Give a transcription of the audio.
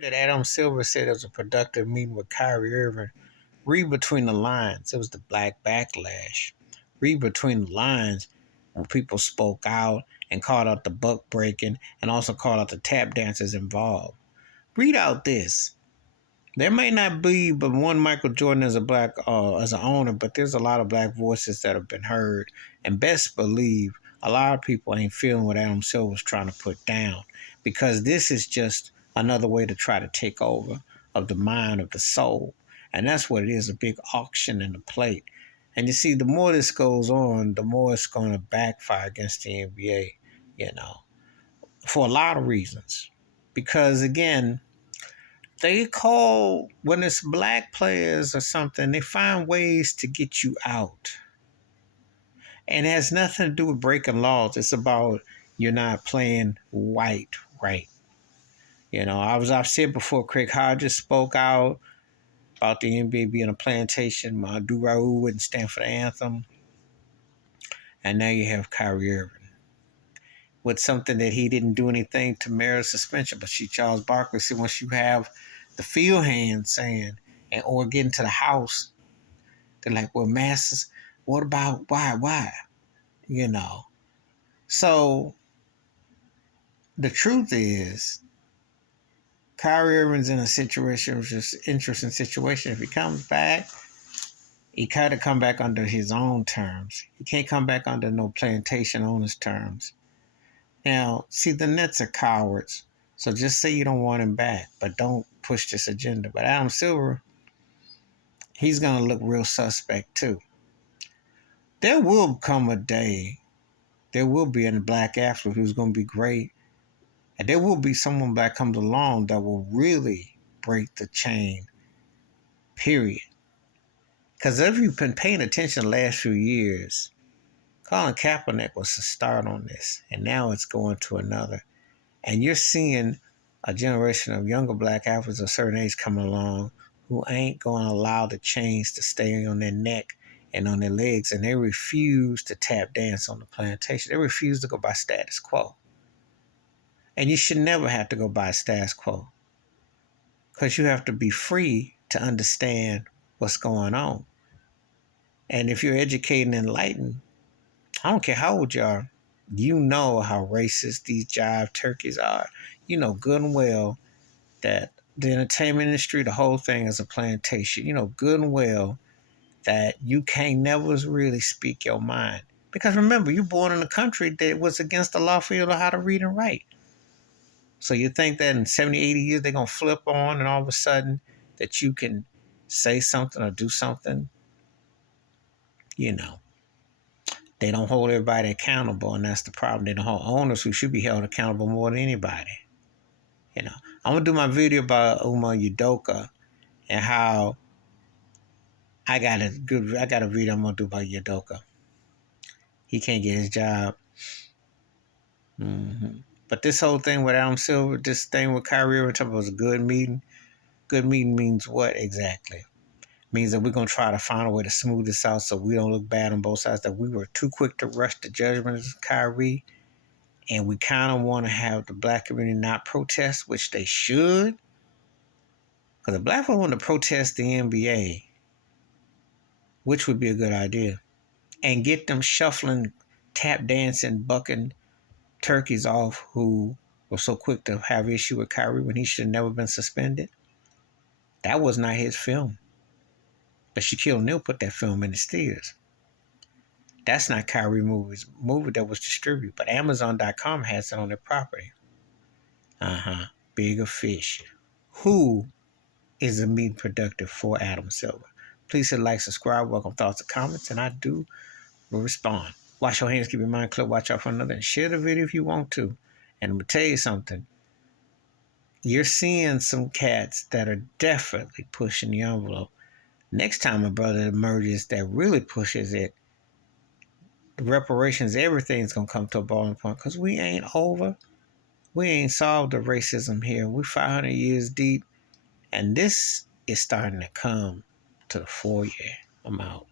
That Adam Silver said it was a productive meeting with Kyrie Irving. Read between the lines. It was the black backlash. Read between the lines when people spoke out and called out the buck breaking and also called out the tap dancers involved. Read out this. There may not be but one Michael Jordan as a black as an owner, but there's a lot of black voices that have been heard. And best believe a lot of people ain't feeling what Adam Silver was trying to put down, because this is just another way to try to take over of the mind of the soul. And that's what it is, a big auction in the plate. And you see, the more this goes on, the more it's going to backfire against the NBA, you know, for a lot of reasons. Because again, they call, when it's black players or something, they find ways to get you out. And it has nothing to do with breaking laws. It's about you're not playing white right. You know, I've said before, Craig Hodges spoke out about the NBA being a plantation. Du Raoul wouldn't stand for the anthem. And now you have Kyrie Irving with something that he didn't do anything to merit suspension. But Charles Barkley said once you have the field hand saying, and or getting to the house, they're like, well, Masters, what about why? You know. So the truth is, Kyrie Irving's in a situation, which is an interesting situation. If he comes back, he got to come back under his own terms. He can't come back under no plantation owner's terms. Now, see, the Nets are cowards. So just say you don't want him back, but don't push this agenda. But Adam Silver, he's going to look real suspect too. There will come a day, there will be a black athlete who's going to be great. And there will be someone that comes along that will really break the chain, period. Because if you've been paying attention the last few years, Colin Kaepernick was the start on this. And now it's going to another. And you're seeing a generation of younger black athletes of a certain age coming along who ain't going to allow the chains to stay on their neck and on their legs. And they refuse to tap dance on the plantation. They refuse to go by status quo. And you should never have to go by status quo, because you have to be free to understand what's going on. And if you're educated and enlightened, I don't care how old you are, you know how racist these jive turkeys are. You know good and well that the entertainment industry, the whole thing is a plantation. You know good and well that you can't never really speak your mind. Because remember, you're born in a country that was against the law for you to know how to read and write. So you think that in 70, 80 years, they're going to flip on and all of a sudden that you can say something or do something? You know, they don't hold everybody accountable, and that's the problem. They don't hold owners who should be held accountable more than anybody. You know, I'm going to do my video about Uma Udoka and how I got a video I'm going to do about Udoka. He can't get his job. But this whole thing with Adam Silver, this thing with Kyrie Irving was a good meeting. Good meeting means what exactly? Means that we're going to try to find a way to smooth this out so we don't look bad on both sides, that we were too quick to rush to judgment of Kyrie, and we kind of want to have the black community not protest, which they should, because the black people want to protest the NBA, which would be a good idea, and get them shuffling, tap dancing, bucking turkeys off who were so quick to have issue with Kyrie when he should have never been suspended. That was not his film. But Shaquille O'Neal put that film in his theaters. That's not Kyrie movie that was distributed, but Amazon.com has it on their property. Bigger fish. Who is the meat productive for Adam Silver? Please hit like, subscribe, welcome thoughts and comments, and I will respond. Wash your hands, keep your mind clear, watch out for another, and share the video if you want to. And I'm going to tell you something. You're seeing some cats that are definitely pushing the envelope. Next time a brother emerges that really pushes it, reparations, everything's going to come to a boiling point, because we ain't over. We ain't solved the racism here. We're 500 years deep, and this is starting to come to the foyer. I'm out.